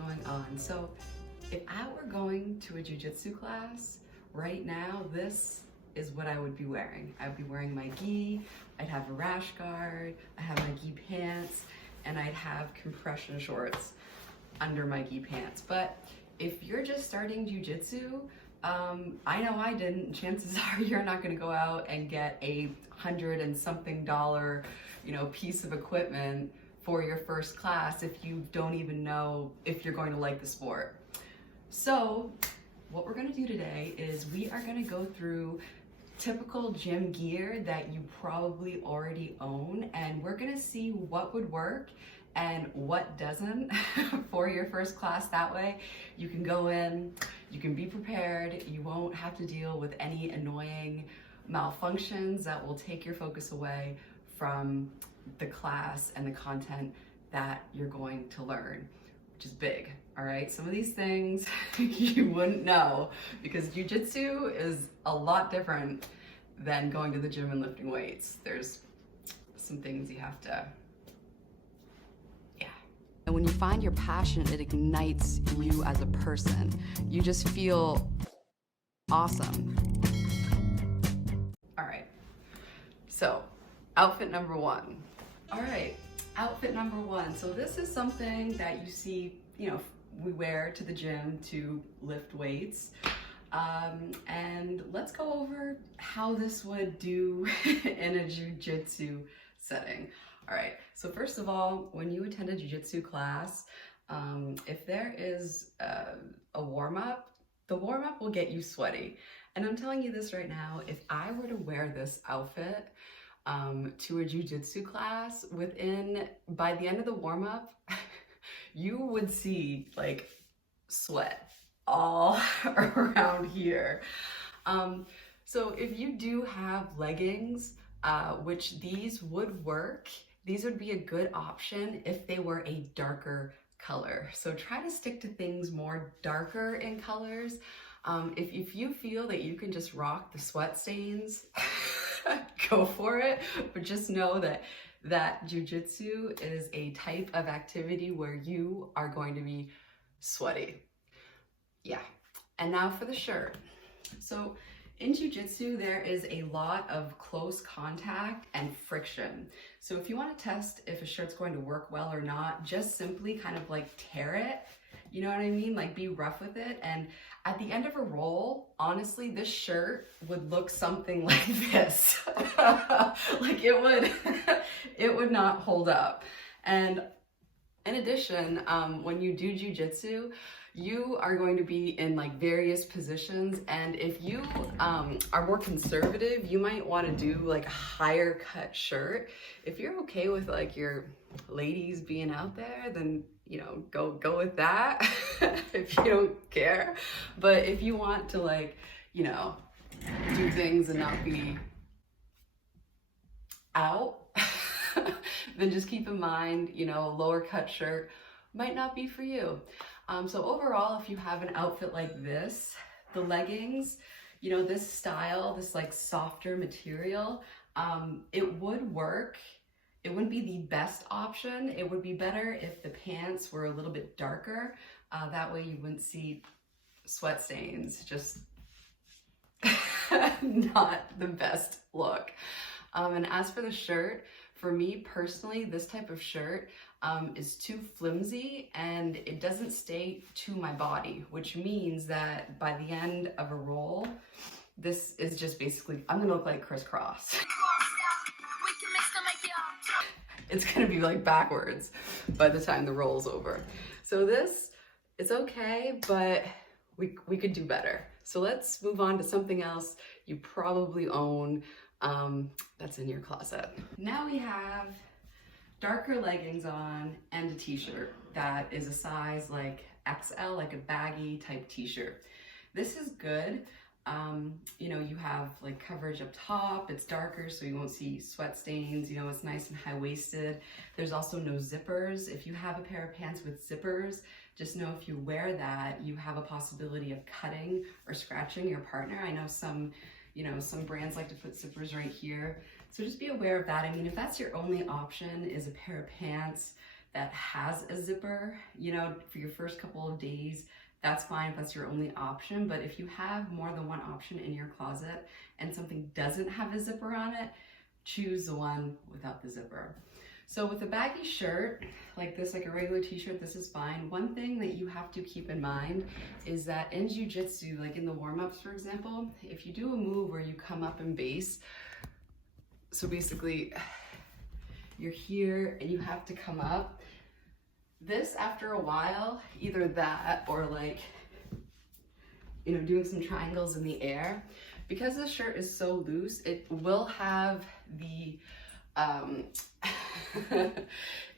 going on? So if I were going to a jiu-jitsu class right now, this is what I would be wearing. I'd be wearing my gi, I'd have a rash guard, I have my gi pants, and I'd have compression shorts under my gi pants. But if you're just starting jiu-jitsu, I know I didn't. Chances are you're not going to go out and get a $100 and something, piece of equipment for your first class if you don't even know if you're going to like the sport. So what we're going to do today is we are going to go through typical gym gear that you probably already own, and we're going to see what would work and what doesn't for your first class. That way you can go in, you can be prepared, you won't have to deal with any annoying malfunctions that will take your focus away from the class and the content that you're going to learn, which is big. All right, some of these things you wouldn't know because jiu-jitsu is a lot different than going to the gym and lifting weights. There's some things you have to, And when you find your passion, it ignites you as a person. You just feel awesome. All right, so outfit number one. All right, outfit number one. So this is something that you see, we wear to the gym to lift weights. And let's go over how this would do in a jiu-jitsu setting. All right, so first of all, when you attend a jiu-jitsu class, if there is a warm-up, the warm-up will get you sweaty. And I'm telling you this right now, if I were to wear this outfit to a jiu-jitsu class, by the end of the warm-up, you would see like sweat all around here. So if you do have leggings, which these would work, these would be a good option if they were a darker color. So try to stick to things more darker in colors. If you feel that you can just rock the sweat stains, go for it. But just know that jiu-jitsu is a type of activity where you are going to be sweaty. Yeah, and now for the shirt. So in jiu-jitsu, there is a lot of close contact and friction. So if you want to test if a shirt's going to work well or not, just simply kind of like tear it. You know what I mean? Like be rough with it. And at the end of a roll, honestly, this shirt would look something like this. Like it would not hold up. And in addition, when you do jiu-jitsu, you are going to be in like various positions, and if you are more conservative, you might want to do like a higher cut shirt. If you're okay with like your ladies being out there, then go with that if you don't care. But if you want to like do things and not be out, then just keep in mind a lower cut shirt might not be for you. So overall, if you have an outfit like this, the leggings, this style, this like softer material, it would work. It wouldn't be the best option. It would be better if the pants were a little bit darker. That way you wouldn't see sweat stains. Just not the best look. And as for the shirt, for me personally, this type of shirt is too flimsy and it doesn't stay to my body, which means that by the end of a roll, this is just basically, I'm gonna look like crisscross. It's gonna be like backwards by the time the roll's over. So this, it's okay, but we could do better. So let's move on to something else you probably own that's in your closet. Now we have darker leggings on and a t-shirt that is a size like XL, like a baggy type t-shirt. This is good. You have like coverage up top, it's darker so you won't see sweat stains, it's nice and high-waisted. There's also no zippers. If you have a pair of pants with zippers, just know if you wear that, you have a possibility of cutting or scratching your partner. I know some brands like to put zippers right here. So just be aware of that. I mean, if that's your only option is a pair of pants that has a zipper, you know, for your first couple of days, that's fine if that's your only option. But if you have more than one option in your closet and something doesn't have a zipper on it, choose the one without the zipper. So with a baggy shirt like this, like a regular t-shirt, this is fine. One thing that you have to keep in mind is that in jiu-jitsu, like in the warm-ups, for example, if you do a move where you come up in base, so basically you're here and you have to come up, this after a while, either that or like, you know, doing some triangles in the air, because the shirt is so loose, it will have the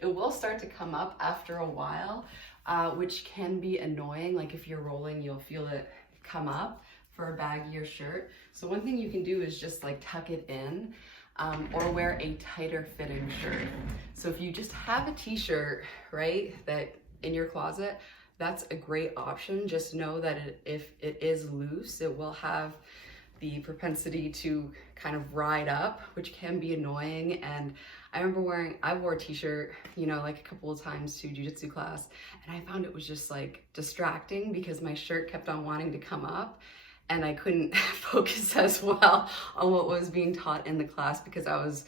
it will start to come up after a while, which can be annoying. Like if you're rolling, you'll feel it come up for a baggier shirt. So one thing you can do is just like tuck it in, or wear a tighter fitting shirt. So if you just have a t-shirt, right, that in your closet, that's a great option. Just know that if it is loose, it will have the propensity to kind of ride up, which can be annoying. And I remember I wore a t-shirt, you know, like a couple of times to jiu-jitsu class, and I found it was just like distracting because my shirt kept on wanting to come up and I couldn't focus as well on what was being taught in the class because I was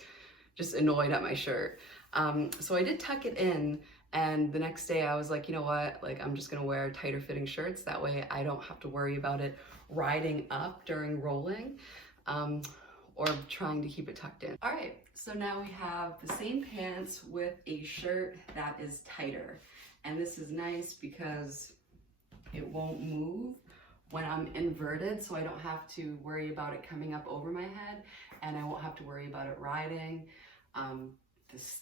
just annoyed at my shirt. So I did tuck it in, and the next day I was like, you know what, like I'm just gonna wear tighter fitting shirts. That way I don't have to worry about it riding up during rolling, or trying to keep it tucked in. All right, so now we have the same pants with a shirt that is tighter. And this is nice because it won't move when I'm inverted, so I don't have to worry about it coming up over my head, and I won't have to worry about it riding.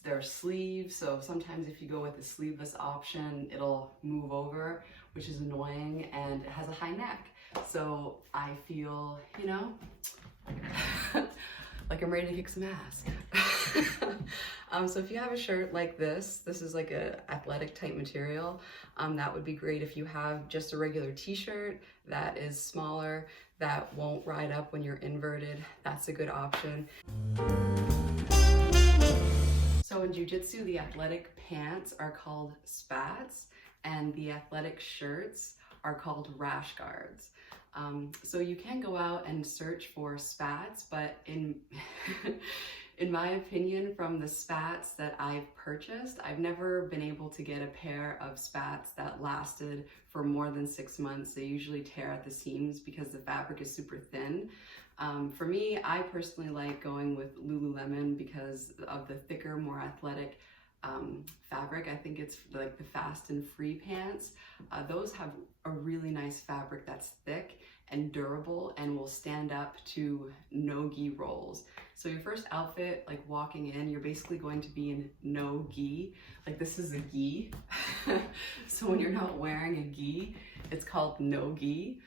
There are sleeves, so sometimes if you go with the sleeveless option, it'll move over, which is annoying, and it has a high neck. So I feel, you know, like I'm ready to kick some ass. So if you have a shirt like this is like a athletic type material, that would be great. If you have just a regular t-shirt that is smaller, that won't ride up when you're inverted, that's a good option. So in jiu-jitsu, the athletic pants are called spats, and the athletic shirts are called rash guards. So you can go out and search for spats, but in my opinion, from the spats that I've purchased, I've never been able to get a pair of spats that lasted for more than 6 months. They usually tear at the seams because the fabric is super thin. For me, I personally like going with Lululemon because of the thicker, more athletic fabric. I think it's like the fast and free pants. Those have a really nice fabric that's thick and durable and will stand up to no-gi rolls. So your first outfit, like walking in, you're basically going to be in no gi. Like this is a gi. So when you're not wearing a gi, it's called no gi.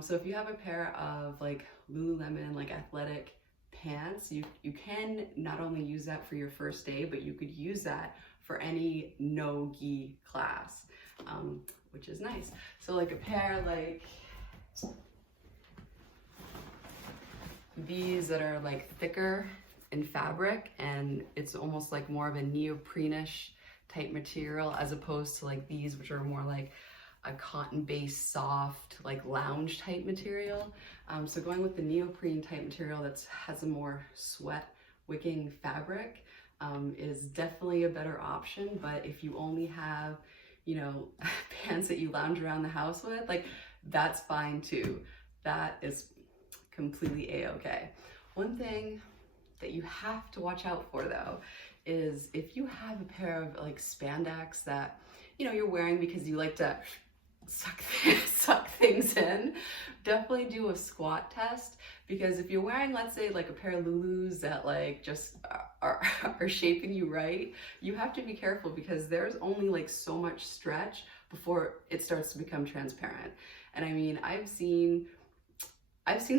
So if you have a pair of like Lululemon, like athletic pants, you can not only use that for your first day, but you could use that for any no-gi class, which is nice. So like a pair like these that are like thicker in fabric, and it's almost like more of a neoprene-ish type material as opposed to like these, which are more like a cotton-based, soft, like lounge type material. So going with the neoprene type material that has a more sweat wicking fabric is definitely a better option. But if you only have, you know, pants that you lounge around the house with, like that's fine too. That is completely a-okay. One thing that you have to watch out for though is if you have a pair of like spandex that, you know, you're wearing because you like to suck things in, definitely do a squat test, because if you're wearing, let's say, like a pair of Lulus that like just are shaping you right, you have to be careful because there's only like so much stretch before it starts to become transparent. And I mean, I've seen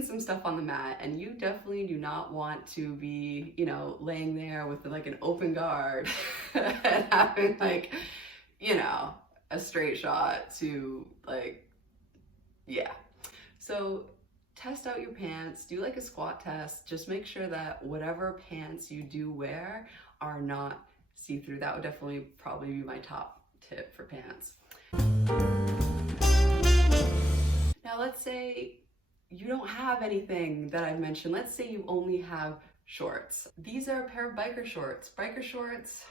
some stuff on the mat, and you definitely do not want to be, you know, laying there with like an open guard and having like, you know, a straight shot to like, yeah. So test out your pants, do like a squat test, just make sure that whatever pants you do wear are not see-through. That would definitely probably be my top tip for pants. Now let's say you don't have anything that I mentioned. Let's say you only have shorts. These are a pair of biker shorts. Biker shorts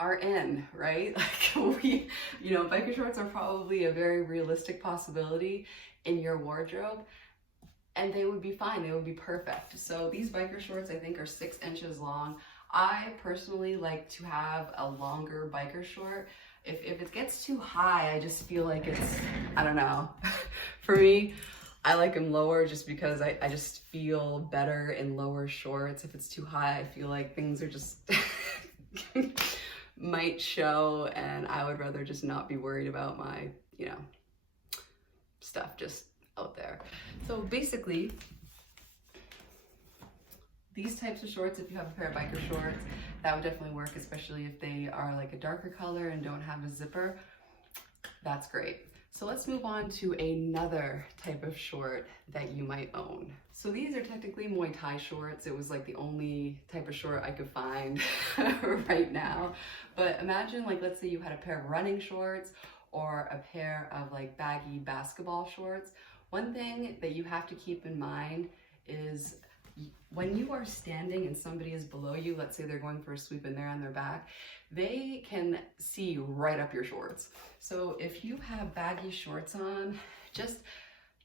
are in, right? Like biker shorts are probably a very realistic possibility in your wardrobe, and they would be fine. They would be perfect. So these biker shorts, I think, are 6 inches long. I personally like to have a longer biker short. If it gets too high, I just feel like it's, I don't know. For me, I like them lower just because I just feel better in lower shorts. If it's too high, I feel like things are just might show, and I would rather just not be worried about my, stuff just out there. So basically, these types of shorts, if you have a pair of biker shorts, that would definitely work, especially if they are like a darker color and don't have a zipper. That's great. So let's move on to another type of short that you might own. So these are technically Muay Thai shorts. It was like the only type of short I could find right now. But imagine, like, let's say you had a pair of running shorts or a pair of like baggy basketball shorts. One thing that you have to keep in mind is when you are standing and somebody is below you, let's say they're going for a sweep and they're on their back, they can see right up your shorts. So if you have baggy shorts on, just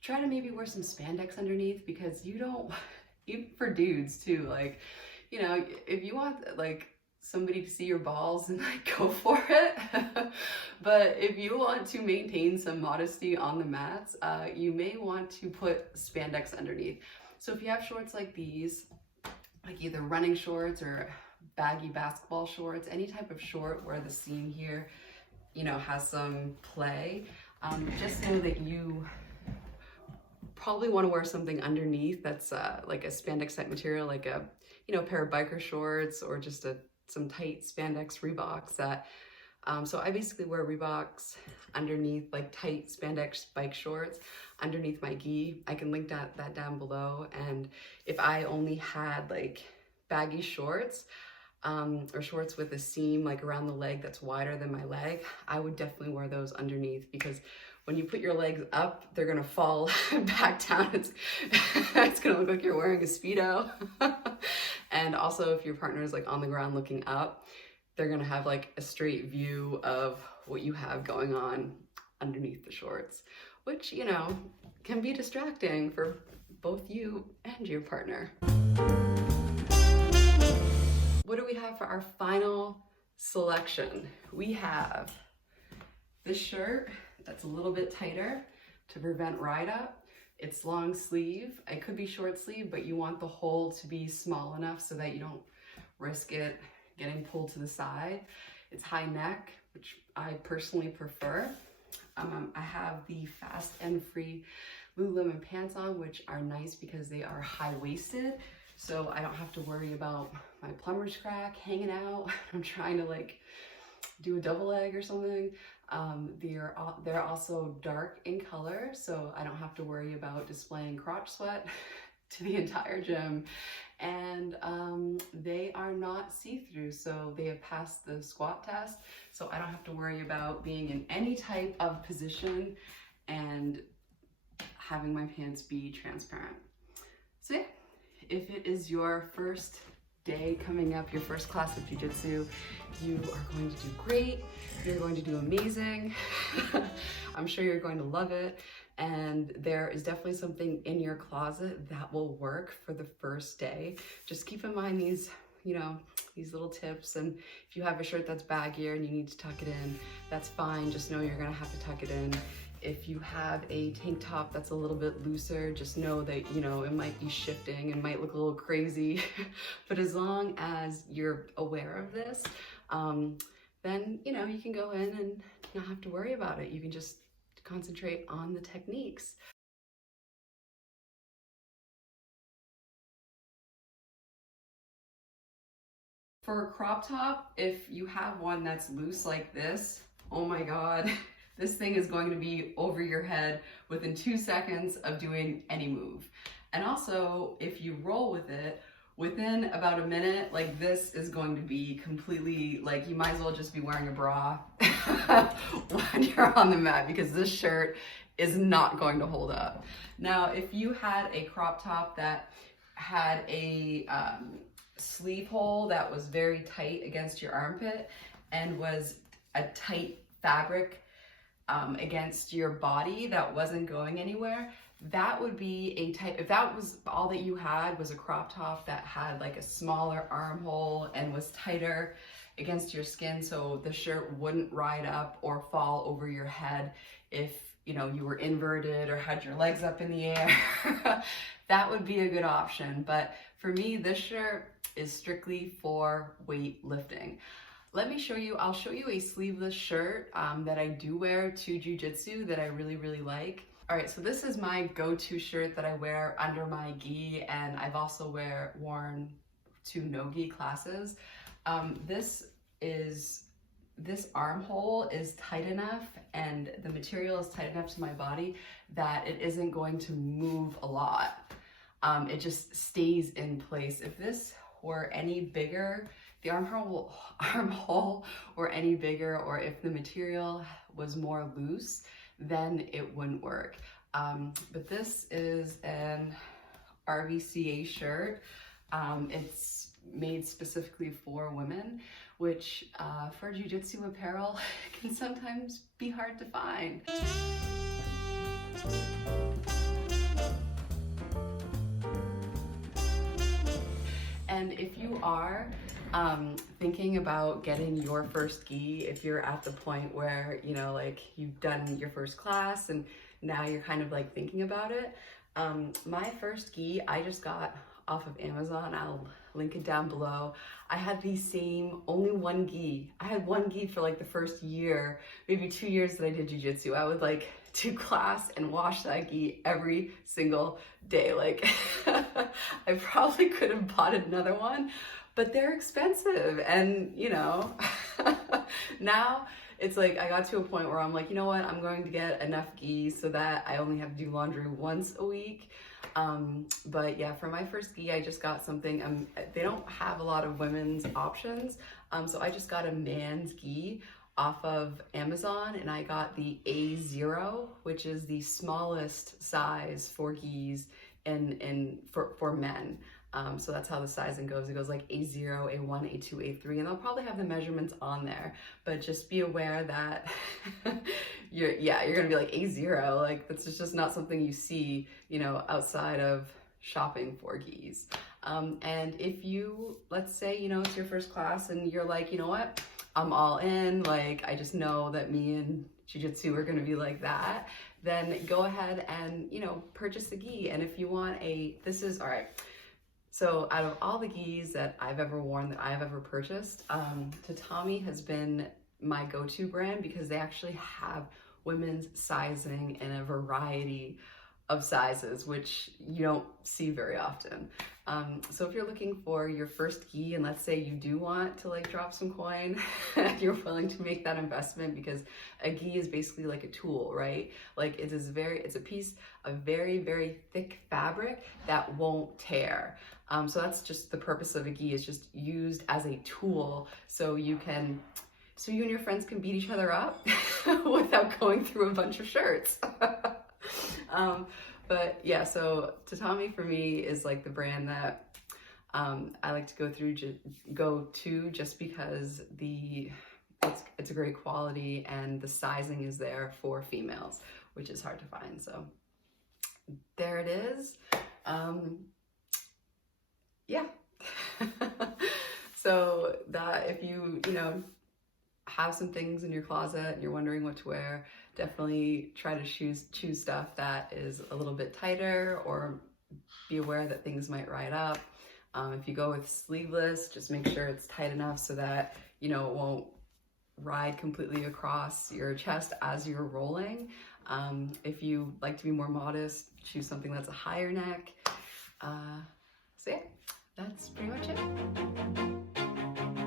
try to maybe wear some spandex underneath, because even for dudes too, like, if you want like somebody to see your balls, and like, go for it. But if you want to maintain some modesty on the mats, you may want to put spandex underneath. So if you have shorts like these, like either running shorts or baggy basketball shorts, any type of short where the seam here, has some play, just know that you probably want to wear something underneath that's like a spandex type material, like a pair of biker shorts, or just some tight spandex Reeboks that. So I basically wear Reeboks underneath, like tight spandex bike shorts underneath my gi. I can link that down below. And if I only had like baggy shorts, or shorts with a seam like around the leg that's wider than my leg, I would definitely wear those underneath, because when you put your legs up, they're gonna fall back down. It's gonna look like you're wearing a Speedo. And also, if your partner is like on the ground looking up, they're gonna have like a straight view of what you have going on underneath the shorts, which, can be distracting for both you and your partner. What do we have for our final selection? We have this shirt that's a little bit tighter to prevent ride up. It's long sleeve. It could be short sleeve, but you want the hole to be small enough so that you don't risk it getting pulled to the side. It's high neck, which I personally prefer. I have the fast and free Lululemon pants on, which are nice because they are high-waisted, so I don't have to worry about my plumber's crack hanging out. I'm trying to like do a double leg or something. They're also dark in color, so I don't have to worry about displaying crotch sweat to the entire gym. And they are not see-through, so they have passed the squat test, so I don't have to worry about being in any type of position and having my pants be transparent. So yeah, if it is your first day coming up, your first class of Jiu-Jitsu, you are going to do great. You're going to do amazing. I'm sure you're going to love it. And there is definitely something in your closet that will work for the first day. Just keep in mind these, these little tips. And if you have a shirt that's baggier and you need to tuck it in, that's fine. Just know you're gonna have to tuck it in. If you have a tank top that's a little bit looser, just know that, it might be shifting and might look a little crazy. But as long as you're aware of this, then, you can go in and not have to worry about it. You can just concentrate on the techniques. For a crop top, if you have one that's loose like this, oh my God, this thing is going to be over your head within 2 seconds of doing any move. And also, if you roll with it, within about a minute, like this is going to be completely, like you might as well just be wearing a bra when you're on the mat, because this shirt is not going to hold up. Now, if you had a crop top that had a sleeve hole that was very tight against your armpit and was a tight fabric against your body that wasn't going anywhere, that would be a type, if that was all that you had was a crop top that had like a smaller armhole and was tighter against your skin so the shirt wouldn't ride up or fall over your head if you know you were inverted or had your legs up in the air, that would be a good option. But for me, this shirt is strictly for weightlifting. Let me show you, I'll show you a sleeveless shirt that I do wear to Jiu-Jitsu that I really, really like. All right, so this is my go-to shirt that I wear under my gi, and I've also worn to no-gi classes. This armhole is tight enough and the material is tight enough to my body that it isn't going to move a lot. It just stays in place. If this were any bigger, the armhole were any bigger, or if the material was more loose, then it wouldn't work. But this is an RVCA shirt. It's made specifically for women, which for Jiu-Jitsu apparel can sometimes be hard to find. And if you are thinking about getting your first gi, if you're at the point where, you know, like you've done your first class and now you're kind of like thinking about it, my first gi I just got off of Amazon. I'll link it down below. I had the same, only one gi. I had one gi for like the first year, maybe 2 years that I did Jiu-Jitsu. I would like do class and wash that gi every single day. Like I probably could have bought another one, but they're expensive. And you know, now it's like I got to a point where I'm like, you know what, I'm going to get enough gi so that I only have to do laundry once a week. But yeah, for my first gi, I just got something, they don't have a lot of women's options. So I just got a man's gi off of Amazon, and I got the A0, which is the smallest size for gis for men. So that's how the sizing goes. It goes like A0, A1, A2, A3, and they'll probably have the measurements on there, but just be aware that you're gonna be like A0, like that's just not something you see, you know, outside of shopping for gis. And if you, let's say, you know, it's your first class and you're like, you know what, I'm all in, like I just know that me and Jiu-Jitsu are gonna be like that, then go ahead and, you know, purchase the gi. And if you want all right. So out of all the gis that I've ever worn, that I've ever purchased, Tatami has been my go-to brand because they actually have women's sizing in a variety of sizes, which you don't see very often. So if you're looking for your first gi, and let's say you do want to like drop some coin, you're willing to make that investment, because a gi is basically like a tool, right? Like it's a piece of very, very thick fabric that won't tear. So that's just the purpose of a gi, is just used as a tool so you and your friends can beat each other up without going through a bunch of shirts. But yeah, so Tatami for me is like the brand that I like to go to just because it's a great quality and the sizing is there for females, which is hard to find. So there it is. Yeah. So that if you know, have some things in your closet and you're wondering what to wear, definitely try to choose stuff that is a little bit tighter, or be aware that things might ride up. If you go with sleeveless, just make sure it's tight enough so that, you know, it won't ride completely across your chest as you're rolling. If you like to be more modest, choose something that's a higher neck. So yeah, that's pretty much it.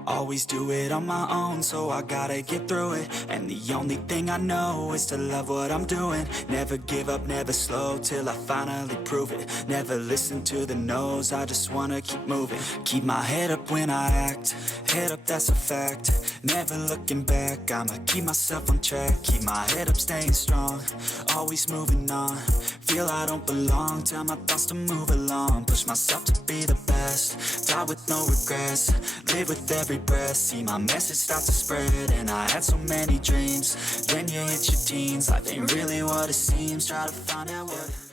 Always do it on my own, so I gotta get through it. And the only thing I know is to love what I'm doing. Never give up, never slow, till I finally prove it. Never listen to the no's, I just wanna keep moving. Keep my head up when I act, head up, that's a fact. Never looking back, I'ma keep myself on track. Keep my head up, staying strong, always moving on. Feel I don't belong, tell my thoughts to move along. Push myself to be the best, die with no regrets. Live with every breath, see my message start to spread. And I had so many dreams, then you hit your teens. Life ain't really what it seems, try to find out what